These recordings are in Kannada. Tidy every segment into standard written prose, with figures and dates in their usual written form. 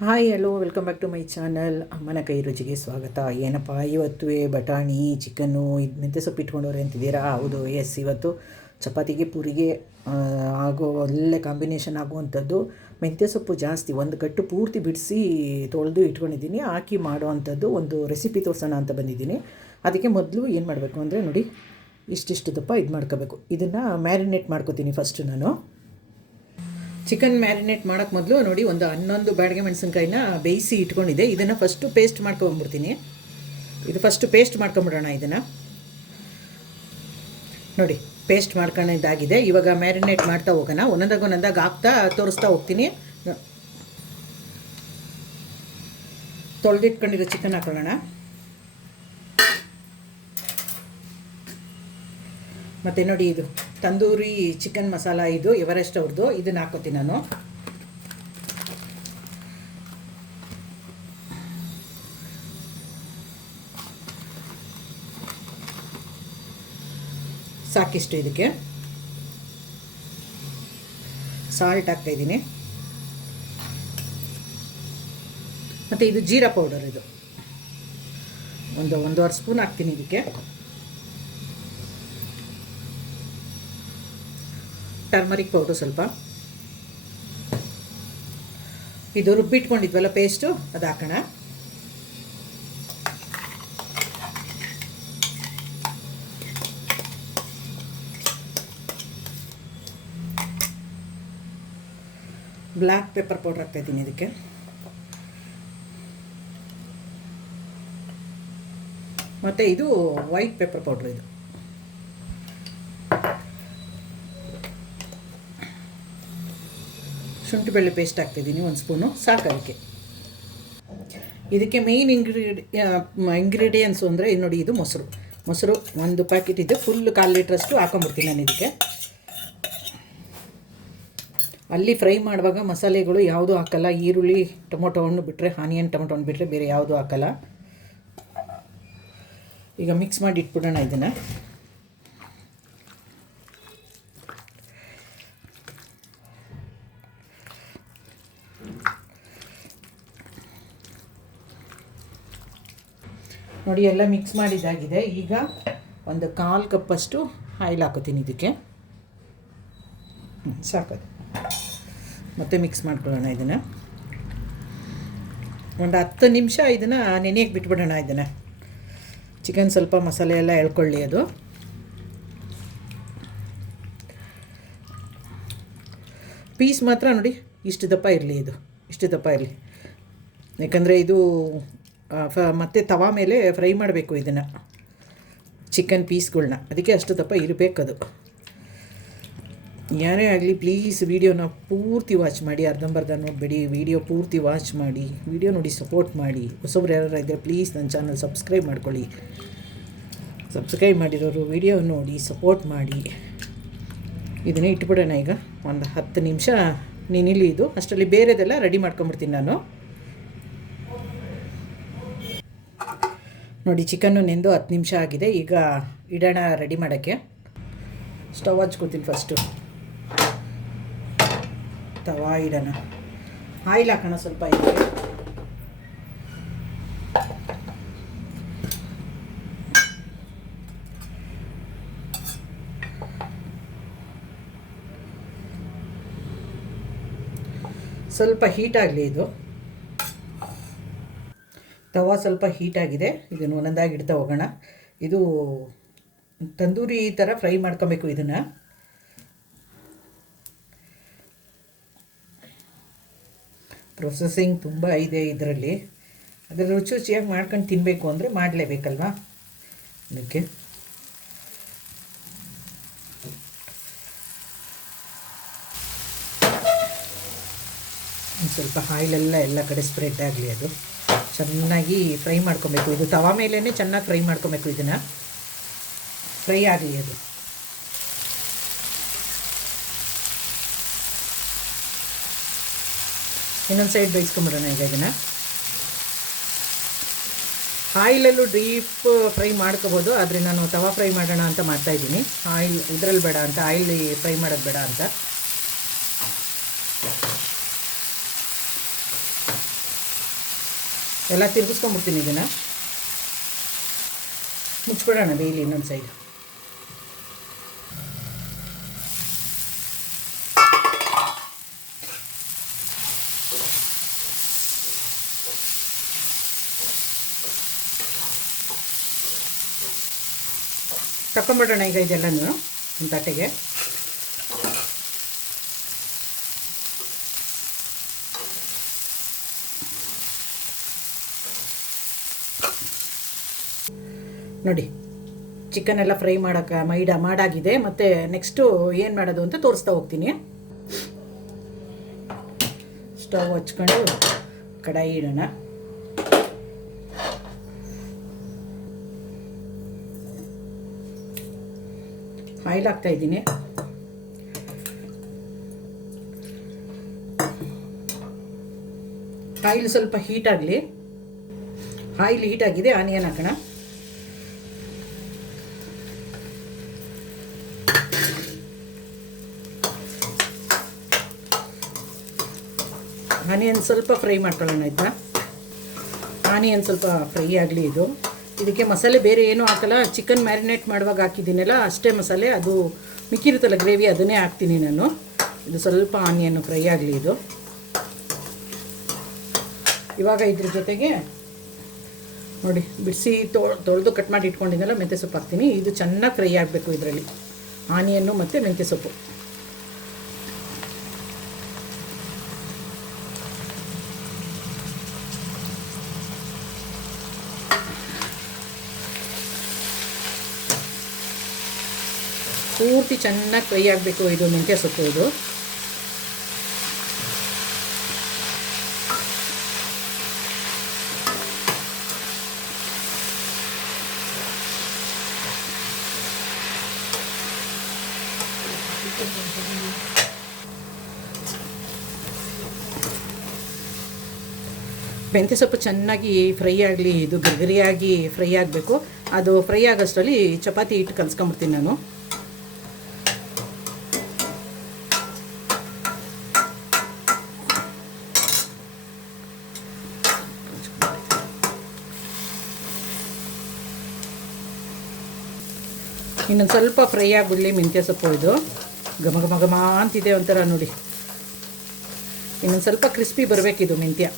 Hi hello welcome back to my channel. ಅಮ್ಮನ ಕೈ ರುಚಿಗೆ ಸ್ವಾಗತ. ಏನಪ್ಪ ಇವತ್ತು ಬಟಾಣಿ ಚಿಕನ್ನು ಇದು ಮೆಂತ್ಯ ಸೊಪ್ಪು ಇಟ್ಕೊಂಡವ್ರೆ ಅಂತಿದ್ದೀರಾ? ಹೌದು, ಎಸ್. ಇವತ್ತು ಚಪಾತಿಗೆ ಪೂರಿಗೆ ಆಗೋ ಒಳ್ಳೆ ಕಾಂಬಿನೇಷನ್ ಆಗುವಂಥದ್ದು ಮೆಂತ್ಯ ಸೊಪ್ಪು ಜಾಸ್ತಿ ಒಂದು ಕಟ್ಟು ಪೂರ್ತಿ ಬಿಡಿಸಿ ತೊಳೆದು ಇಟ್ಕೊಂಡಿದ್ದೀನಿ. ಹಾಕಿ ಮಾಡೋ ಅಂಥದ್ದು ಒಂದು ರೆಸಿಪಿ ತೋರಿಸೋಣ ಅಂತ ಬಂದಿದ್ದೀನಿ. ಅದಕ್ಕೆ ಮೊದಲು ಏನು ಮಾಡಬೇಕು ಅಂದರೆ ನೋಡಿ, ಇಷ್ಟಿಷ್ಟು ದಪ್ಪ ಇದು ಮಾಡ್ಕೋಬೇಕು. ಇದನ್ನು ಮ್ಯಾರಿನೇಟ್ ಮಾಡ್ಕೋತೀನಿ ಫಸ್ಟು ನಾನು. ಚಿಕನ್ ಮ್ಯಾರಿನೇಟ್ ಮಾಡೋಕ್ಕೆ ಮೊದಲು ನೋಡಿ, ಒಂದು 11 ಬ್ಯಾಡಗೆ ಮೆಣಸಿನ್ಕಾಯಿನ ಬೇಯಿಸಿ ಇಟ್ಕೊಂಡಿದ್ದೆ. ಇದನ್ನು ಫಸ್ಟು ಪೇಸ್ಟ್ ಮಾಡ್ಕೊಂಬಿಡ್ತೀನಿ. ಇದು ಫಸ್ಟು ಪೇಸ್ಟ್ ಮಾಡ್ಕೊಂಬಿಡೋಣ. ಇದನ್ನು ನೋಡಿ, ಪೇಸ್ಟ್ ಮಾಡ್ಕೊಂಡಿದ್ದಾಗಿದೆ. ಇವಾಗ ಮ್ಯಾರಿನೇಟ್ ಮಾಡ್ತಾ ಹೋಗೋಣ. ಒಂದೊಂದಾಗ ಹಾಕ್ತಾ ತೋರಿಸ್ತಾ ಹೋಗ್ತೀನಿ. ತೊಳೆದಿಟ್ಕೊಂಡಿರೋ ಚಿಕನ್ ಹಾಕೊಳ್ಳೋಣ. ಮತ್ತು ನೋಡಿ, ಇದು ತಂದೂರಿ ಚಿಕನ್ ಮಸಾಲ, ಇದು ಎವರೆಸ್ಟ್ ಅವ್ರದ್ದು. ಇದನ್ನು ಹಾಕೋತೀನಿ ನಾನು. ಸಾಕಿಷ್ಟು. ಇದಕ್ಕೆ ಸಾಲ್ಟ್ ಹಾಕ್ತಾಯಿದ್ದೀನಿ. ಮತ್ತು ಇದು ಜೀರಾ ಪೌಡರ್, ಇದು ಒಂದು 1.5 ಸ್ಪೂನ್ ಹಾಕ್ತೀನಿ ಇದಕ್ಕೆ. ಟರ್ಮರಿಕ್ ಪೌಡ್ರು ಸ್ವಲ್ಪ. ಇದು ರುಬ್ಬಿಟ್ಕೊಂಡಿದ್ವಲ್ಲ ಪೇಸ್ಟು, ಅದು ಹಾಕೋಣ. ಬ್ಲ್ಯಾಕ್ ಪೆಪ್ಪರ್ ಪೌಡ್ರ್ ಹಾಕ್ತಾಯಿದ್ದೀನಿ ಇದಕ್ಕೆ. ಮತ್ತು ಇದು ವೈಟ್ ಪೆಪ್ಪರ್ ಪೌಡ್ರು. ಇದು ಶುಂಠಿ ಬೆಳ್ಳುಳ್ಳಿ ಪೇಸ್ಟ್ ಹಾಕ್ತಿದ್ದೀನಿ, 1 ಸ್ಪೂನು ಸಾಕು. ಇದಕ್ಕೆ ಮೇಯ್ನ್ ಇಂಗ್ರೀಡಿಯೆಂಟ್ಸು ಅಂದರೆ ಇದು ನೋಡಿ, ಇದು ಮೊಸರು 1 ಪ್ಯಾಕೆಟ್ ಇದೆ. ಫುಲ್ 1/4 ಲೀಟ್ರಷ್ಟು ಹಾಕೊಂಡ್ಬಿಡ್ತೀನಿ ನಾನು ಇದಕ್ಕೆ. ಅಲ್ಲಿ ಫ್ರೈ ಮಾಡುವಾಗ ಮಸಾಲೆಗಳು ಯಾವುದೂ ಹಾಕಲ್ಲ. ಈರುಳ್ಳಿ, ಟೊಮೊಟೊ ಹಣ್ಣು ಬಿಟ್ಟರೆ, ಆನಿಯನ್ ಟೊಮೊಟೊ ಹಣ್ಣು ಬಿಟ್ಟರೆ ಬೇರೆ ಯಾವುದೂ ಹಾಕಲ್ಲ. ಈಗ ಮಿಕ್ಸ್ ಮಾಡಿ ಇಟ್ಬಿಡೋಣ ಇದನ್ನು. ನೋಡಿ, ಎಲ್ಲ ಮಿಕ್ಸ್ ಮಾಡಿದ್ದಾಗಿದೆ. ಈಗ ಒಂದು 1/4 ಕಪ್ಪಷ್ಟು ಆಯಿಲ್ ಹಾಕೋತೀನಿ ಇದಕ್ಕೆ. ಸಾಕದು. ಮತ್ತೆ ಮಿಕ್ಸ್ ಮಾಡ್ಕೊಳ್ಳೋಣ ಇದನ್ನು. ಒಂದು 10 ನಿಮಿಷ ಇದನ್ನು ನೆನೆಯಕ್ಕೆ ಬಿಟ್ಬಿಡೋಣ. ಇದನ್ನು ಚಿಕನ್ ಸ್ವಲ್ಪ ಮಸಾಲೆ ಎಲ್ಲ ಎಳ್ಕೊಳ್ಳಿ. ಅದು ಪೀಸ್ ಮಾತ್ರ ನೋಡಿ ಇಷ್ಟು ದಪ್ಪ ಇರಲಿ. ಇದು ಇಷ್ಟು ದಪ್ಪ ಇರಲಿ, ಯಾಕಂದರೆ ಇದು ಮತ್ತು ತವಾ ಮೇಲೆ ಫ್ರೈ ಮಾಡಬೇಕು ಇದನ್ನು, ಚಿಕನ್ ಪೀಸ್ಗಳ್ನ. ಅದಕ್ಕೆ ಅಷ್ಟು ದಪ್ಪ ಇರಬೇಕದು. ಯಾರೇ ಆಗಲಿ ಪ್ಲೀಸ್ ವಿಡಿಯೋನ ಪೂರ್ತಿ ವಾಚ್ ಮಾಡಿ, ಅರ್ಧಂಬರ್ಧ ನೋಡಬೇಡಿ. ವಿಡಿಯೋ ಪೂರ್ತಿ ವಾಚ್ ಮಾಡಿ, ವಿಡಿಯೋ ನೋಡಿ ಸಪೋರ್ಟ್ ಮಾಡಿ. ಹೊಸಬ್ರು ಯಾರು ಇದ್ದರೆ ಪ್ಲೀಸ್ ನನ್ನ ಚಾನಲ್ ಸಬ್ಸ್ಕ್ರೈಬ್ ಮಾಡ್ಕೊಳ್ಳಿ. ಸಬ್ಸ್ಕ್ರೈಬ್ ಮಾಡಿರೋರು ವಿಡಿಯೋ ನೋಡಿ ಸಪೋರ್ಟ್ ಮಾಡಿ. ಇದನ್ನೇ ಇಟ್ಬಿಡೋಣ ಈಗ ಒಂದು 10 ನಿಮಿಷ ನೆನಿಲಿ. ಇದು ಅಷ್ಟರಲ್ಲಿ ಬೇರೆದೆಲ್ಲ ರೆಡಿ ಮಾಡ್ಕೊಂಬಿಡ್ತೀನಿ ನಾನು. ನೋಡಿ, ಚಿಕನ್ನು ನೆಂದು 10 ನಿಮಿಷ ಆಗಿದೆ. ಈಗ ಇಡೋಣ ರೆಡಿ ಮಾಡೋಕ್ಕೆ. Stove ಹಚ್ಕೋತೀನಿ first. ತವಾ ಇಡೋಣ. ಆಯಿಲ್ ಹಾಕೋಣ ಸ್ವಲ್ಪ ಇದಕ್ಕೆ. ಸ್ವಲ್ಪ ಹೀಟ್ ಆಗಲಿ ಇದು. ತವಾ ಸ್ವಲ್ಪ ಹೀಟಾಗಿದೆ. ಇದನ್ನು ಒಂದೊಂದಾಗಿ ಇಡ್ತಾ ಹೋಗೋಣ. ಇದು ತಂದೂರಿ ಥರ ಫ್ರೈ ಮಾಡ್ಕೊಬೇಕು ಇದನ್ನು. ಪ್ರೊಸೆಸಿಂಗ್ ತುಂಬ ಇದೆ ಇದರಲ್ಲಿ. ಅದರ ರುಚಿ ರುಚಿಯಾಗಿ ಮಾಡ್ಕೊಂಡು ತಿನ್ನಬೇಕು ಅಂದರೆ ಮಾಡಲೇಬೇಕಲ್ವಾ. ಅದಕ್ಕೆ ಒಂದು ಸ್ವಲ್ಪ ಆಯಿಲೆಲ್ಲ ಎಲ್ಲ ಕಡೆ ಸ್ಪ್ರೆಡ್ ಆಗಲಿ. ಅದು ಚೆನ್ನಾಗಿ ಫ್ರೈ ಮಾಡ್ಕೊಬೇಕು. ಇದು ತವಾ ಮೇಲೇ ಚೆನ್ನಾಗಿ ಫ್ರೈ ಮಾಡ್ಕೊಬೇಕು. ಇದನ್ನು ಫ್ರೈ ಆಗಲಿ ಅದು. ಇನ್ನೊಂದು ಸೈಡ್ ಬೇಯಿಸ್ಕೊಂಬಿಡೋಣ ಈಗ ಇದನ್ನು. ಆಯಿಲಲ್ಲೂ ಡೀಪ್ ಫ್ರೈ ಮಾಡ್ಕೋಬೋದು, ಆದರೆ ನಾನು ತವಾ ಫ್ರೈ ಮಾಡೋಣ ಅಂತ ಮಾಡ್ತಾಯಿದ್ದೀನಿ. ಆಯಿಲ್ ಇದರಲ್ಲಿ ಬೇಡ ಅಂತ, ಆಯಿಲ್ ಫ್ರೈ ಮಾಡೋದು ಬೇಡ ಅಂತ. ಎಲ್ಲ ತಿರುಗಿಸ್ಕೊಂಬಿಡ್ತೀನಿ. ಇದನ್ನು ಮುಚ್ಚಿಬಿಡೋಣ ಬೇಯಲಿ ಇನ್ನೊಂದು ಸೈಡ್. ತಗೊಂಬಿಡೋಣ ಈಗ ಇದೆಲ್ಲನೂ ಒಂದು ತಟ್ಟೆಗೆ. ನೋಡಿ ಚಿಕನ್ ಎಲ್ಲ ಫ್ರೈ ಮಾಡೋಕ್ಕೆ ಮಾಡಾಗಿದೆ. ಮತ್ತು ನೆಕ್ಸ್ಟು ಏನು ಮಾಡೋದು ಅಂತ ತೋರಿಸ್ತಾ ಹೋಗ್ತೀನಿ. ಸ್ಟವ್ ಹಚ್ಕೊಂಡು ಕಡಾಯಿ ಇಡೋಣ. ಆಯಿಲ್ ಹಾಕ್ತಾಯಿದ್ದೀನಿ. ಆಯಿಲ್ ಸ್ವಲ್ಪ ಹೀಟ್ ಆಗಲಿ. ಆಯಿಲ್ ಹೀಟ್ ಆಗಿದೆ, ಆನಿಯನ್ ಹಾಕೋಣ. ಆನಿಯನ್ ಸ್ವಲ್ಪ ಫ್ರೈ ಮಾಡ್ಕೊಳ್ಳೋಣ. ಆಯಿತಾ, ಆನಿಯನ್ ಸ್ವಲ್ಪ ಫ್ರೈ ಆಗಲಿ. ಇದಕ್ಕೆ ಮಸಾಲೆ ಬೇರೆ ಏನೂ ಹಾಕಲ್ಲ. ಚಿಕನ್ ಮ್ಯಾರಿನೇಟ್ ಮಾಡುವಾಗ ಹಾಕಿದ್ದೀನಲ್ಲ ಅಷ್ಟೇ ಮಸಾಲೆ. ಅದು ಮಿಕ್ಕಿರುತ್ತಲ್ಲ ಗ್ರೇವಿ, ಅದನ್ನೇ ಹಾಕ್ತೀನಿ ನಾನು. ಇದು ಸ್ವಲ್ಪ ಆನಿಯನ್ನು ಫ್ರೈ ಆಗಲಿ. ಇವಾಗ ಇದ್ರ ಜೊತೆಗೆ ನೋಡಿ ಬಿಡಿಸಿ ತೊಳೆದು ಕಟ್ ಮಾಡಿ ಇಟ್ಕೊಂಡಿದ್ದೆಲ್ಲ ಮೆಂತ್ಯ ಸೊಪ್ಪು ಹಾಕ್ತೀನಿ. ಇದು ಚೆನ್ನಾಗಿ ಫ್ರೈ ಆಗಬೇಕು ಇದರಲ್ಲಿ, ಆನಿಯನ್ನು ಮತ್ತು ಮೆಂತ್ಯ ಸೊಪ್ಪು. ಪೂರ್ತಿ ಚೆನ್ನಾಗಿ ಫ್ರೈ ಆಗಬೇಕು ಇದು ಮೆಂತ್ಯ ಸೊಪ್ಪು. ಮೆಂತ್ಯ ಸೊಪ್ಪು ಚೆನ್ನಾಗಿ ಫ್ರೈ ಆಗಲಿ. ಇದು ಗರಿಗರಿಯಾಗಿ ಫ್ರೈ ಆಗಬೇಕು. ಅದು ಫ್ರೈ ಆಗೋಷ್ಟರಲ್ಲಿ ಚಪಾತಿ ಹಿಟ್ಟು ಕಲಿಸ್ಕೊಂಬಿಡ್ತೀನಿ ನಾನು. ಇನ್ನೊಂದು ಸ್ವಲ್ಪ ಫ್ರೈ ಆಗಿಬಿಡಲಿ ಮೆಂತ್ಯ ಸೊಪ್ಪು. ಇದು ಘಮ ಘಮ ಘಮ ಅಂತಿದೆ ಒಂಥರ ನೋಡಿ. ಇನ್ನೊಂದು ಸ್ವಲ್ಪ ಕ್ರಿಸ್ಪಿ ಬರಬೇಕಿದು ಮೆಂತ್ಯ.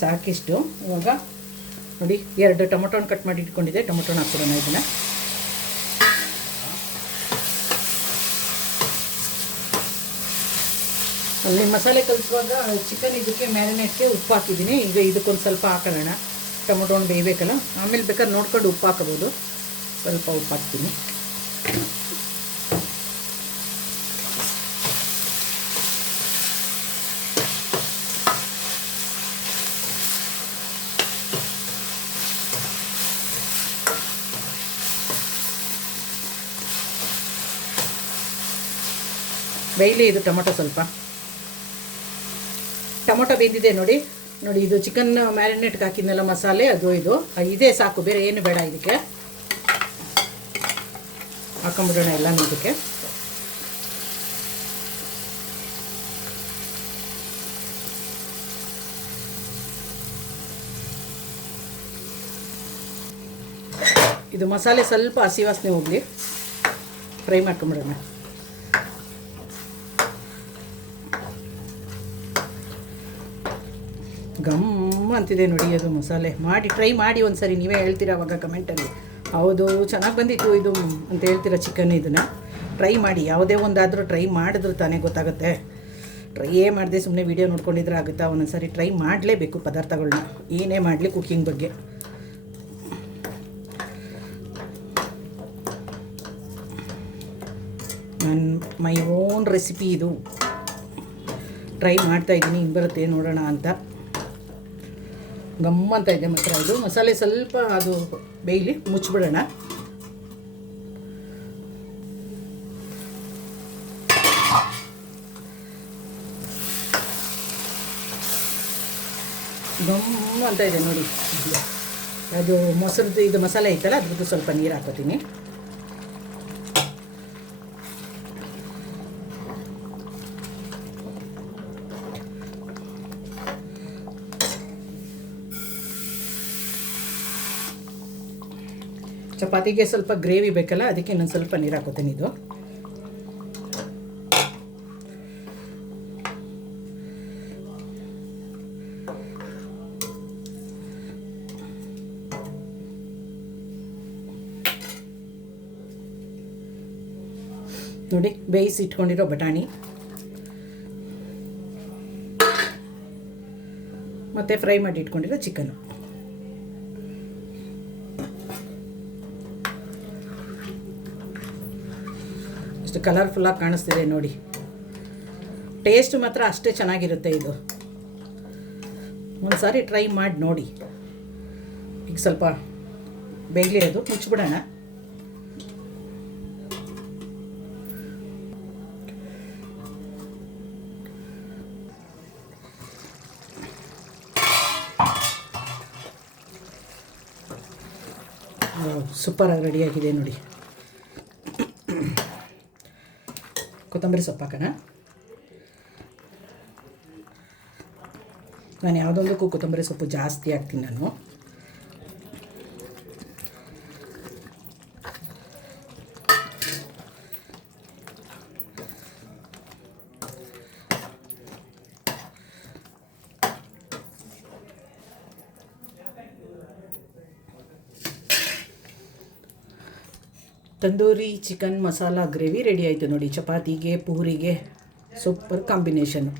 ಸಾಕಿಷ್ಟು. ಇವಾಗ ನೋಡಿ 2 ಟೊಮೊಟೊನ ಕಟ್ ಮಾಡಿ ಇಟ್ಕೊಂಡಿದ್ದೆ. ಟೊಮೊಟೊನ ಹಾಕ್ಬಿಡೋಣ ಇದನ್ನು. ಅಲ್ಲಿ ಮಸಾಲೆ ಕಲಿಸುವಾಗ ಚಿಕನ್ ಇದಕ್ಕೆ ಮ್ಯಾರಿನೇಟ್ಗೆ ಉಪ್ಪು ಹಾಕಿದ್ದೀನಿ. ಈಗ ಇದಕ್ಕೊಂದು ಸ್ವಲ್ಪ ಹಾಕೋಣ. ಟೊಮೊಟೊನ ಬೇಯಬೇಕಲ್ಲ, ಆಮೇಲೆ ಬೇಕಾದ್ರೆ ನೋಡ್ಕೊಂಡು ಉಪ್ಪು ಹಾಕೋಬೋದು. ಸ್ವಲ್ಪ ಉಪ್ಪು ಹಾಕ್ತೀನಿ. ಬೇಯಲಿ ಇದು ಟೊಮೊಟೊ ಸ್ವಲ್ಪ. ಟೊಮೊಟೊ ಬೆಂದಿದೆ ನೋಡಿ. ಇದು ಚಿಕನ್ ಮ್ಯಾರಿನೇಟ್ಗೆ ಹಾಕಿದ್ನೆಲ್ಲ ಮಸಾಲೆ ಅದು ಇದೇ ಸಾಕು, ಬೇರೆ ಏನು ಬೇಡ. ಇದಕ್ಕೆ ಹಾಕೊಂಬಿಡೋಣ ಎಲ್ಲನೂ ಇದಕ್ಕೆ. ಇದು ಮಸಾಲೆ ಸ್ವಲ್ಪ ಹಸಿ ವಾಸನೆ ಹೋಗಲಿ, ಫ್ರೈ ಮಾಡ್ಕೊಂಬಿಡೋಣ. ಗಮ್ಮ ಅಂತಿದೆ ನೋಡಿ ಅದು ಮಸಾಲೆ. ಟ್ರೈ ಮಾಡಿ ಒಂದು ಸರಿ, ನೀವೇ ಹೇಳ್ತೀರಾ ಅವಾಗ ಕಮೆಂಟಲ್ಲಿ. ಹೌದು ಚೆನ್ನಾಗಿ ಬಂದಿತ್ತು ಇದು ಅಂತ ಹೇಳ್ತೀರಾ ಚಿಕನ್. ಇದನ್ನು ಟ್ರೈ ಮಾಡಿ, ಯಾವುದೇ ಒಂದಾದರೂ ಟ್ರೈ ಮಾಡಿದ್ರು ತಾನೇ ಗೊತ್ತಾಗುತ್ತೆ. ಟ್ರೈಯೇ ಮಾಡಿದೆ ಸುಮ್ಮನೆ ವೀಡಿಯೋ ನೋಡ್ಕೊಂಡಿದ್ರೆ ಆಗುತ್ತಾ? ಒಂದೊಂದು ಸಾರಿ ಟ್ರೈ ಮಾಡಲೇಬೇಕು ಪದಾರ್ಥಗಳನ್ನ, ಏನೇ ಮಾಡಲಿ ಕುಕ್ಕಿಂಗ್ ಬಗ್ಗೆ. ಮೈ ಓನ್ ರೆಸಿಪಿ ಇದು. ಟ್ರೈ ಮಾಡ್ತಾಯಿದ್ದೀನಿ, ಹಿಂಗೆ ಬರುತ್ತೆ ನೋಡೋಣ ಅಂತ. ಗಮ್ಮಂತ ಇದೆ ಮಾತ್ರ ಇದು. ಮಸಾಲೆ ಸ್ವಲ್ಪ ಅದು ಬೇಯಲಿ, ಮುಚ್ಚಿಬಿಡೋಣ. ಗಮ್ಮು ಅಂತ ಇದೆ ನೋಡಿ. ಅದು ಮೊಸರದ್ದು ಇದು ಮಸಾಲೆ ಐತಲ್ಲ ಅದ್ರದ್ದು ಸ್ವಲ್ಪ ನೀರು ಹಾಕೋತೀನಿ. ಚಪಾತಿಗೆ ಸ್ವಲ್ಪ ಗ್ರೇವಿ ಬೇಕಲ್ಲ, ಅದಕ್ಕೆ ಇನ್ನೊಂದು ಸ್ವಲ್ಪ ನೀರು ಹಾಕೋತೀನಿ. ಇದು ನೋಡಿ ಬೇಯಿಸಿ ಇಟ್ಕೊಂಡಿರೋ ಬಟಾಣಿ ಮತ್ತು ಫ್ರೈ ಮಾಡಿ ಇಟ್ಕೊಂಡಿರೋ ಚಿಕನ್ನು. ಅಷ್ಟು ಕಲರ್ಫುಲ್ಲಾಗಿ ಕಾಣಿಸ್ತಿದೆ ನೋಡಿ. ಟೇಸ್ಟ್ ಮಾತ್ರ ಅಷ್ಟೇ ಚೆನ್ನಾಗಿರುತ್ತೆ ಇದು. ಒಂದು ಸಾರಿ ಟ್ರೈ ಮಾಡಿ ನೋಡಿ. ಈಗ ಸ್ವಲ್ಪ ಬೇಗಲಿ ಅದು ಮುಚ್ಚಿಬಿಡೋಣ. ಸೂಪರಾಗಿ ರೆಡಿಯಾಗಿದೆ ನೋಡಿ. ಕೊತ್ತಂಬರಿ ಸೊಪ್ಪು ಹಾಕೋಣ. ನಾನು ಯಾವುದೊಂದಕ್ಕೂ ಕೊತ್ತಂಬರಿ ಸೊಪ್ಪು ಜಾಸ್ತಿ ಹಾಕ್ತೀನಿ ನಾನು. Tandoori chicken masala gravy ready ಆಯಿತು ನೋಡಿ. ಚಪಾತಿಗೆ ಪೂರಿಗೆ super combination.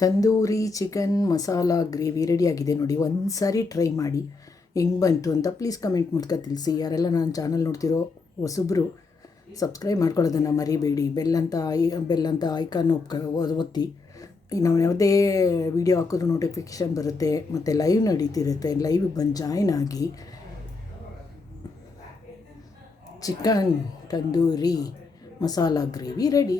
Tandoori chicken masala gravy ರೆಡಿಯಾಗಿದೆ ನೋಡಿ. ಒಂದು ಸಾರಿ ಟ್ರೈ ಮಾಡಿ ಹೆಂಗೆ ಬಂತು ಅಂತ ಪ್ಲೀಸ್ ಕಮೆಂಟ್ ಮೂಲಕ ತಿಳಿಸಿ. ಯಾರೆಲ್ಲ ನನ್ನ ಚಾನಲ್ ನೋಡ್ತಿರೋ ಹೊಸಬ್ರು ಸಬ್ಸ್ಕ್ರೈಬ್ ಮಾಡ್ಕೊಳ್ಳೋದನ್ನು ಮರಿಬೇಡಿ. ಬೆಲ್ಲಂತ ಐಕಾನ್ ಒತ್ತಿ. ನಾವು ಯಾವುದೇ ವಿಡಿಯೋ ಹಾಕಿದ್ರೂ ನೋಟಿಫಿಕೇಷನ್ ಬರುತ್ತೆ. ಮತ್ತು ಲೈವ್ ನಡೀತಿರುತ್ತೆ. ಲೈವ್ ಬಂದು ಜಾಯ್ನ್ ಆಗಿ. Chicken tandoori masala gravy ready.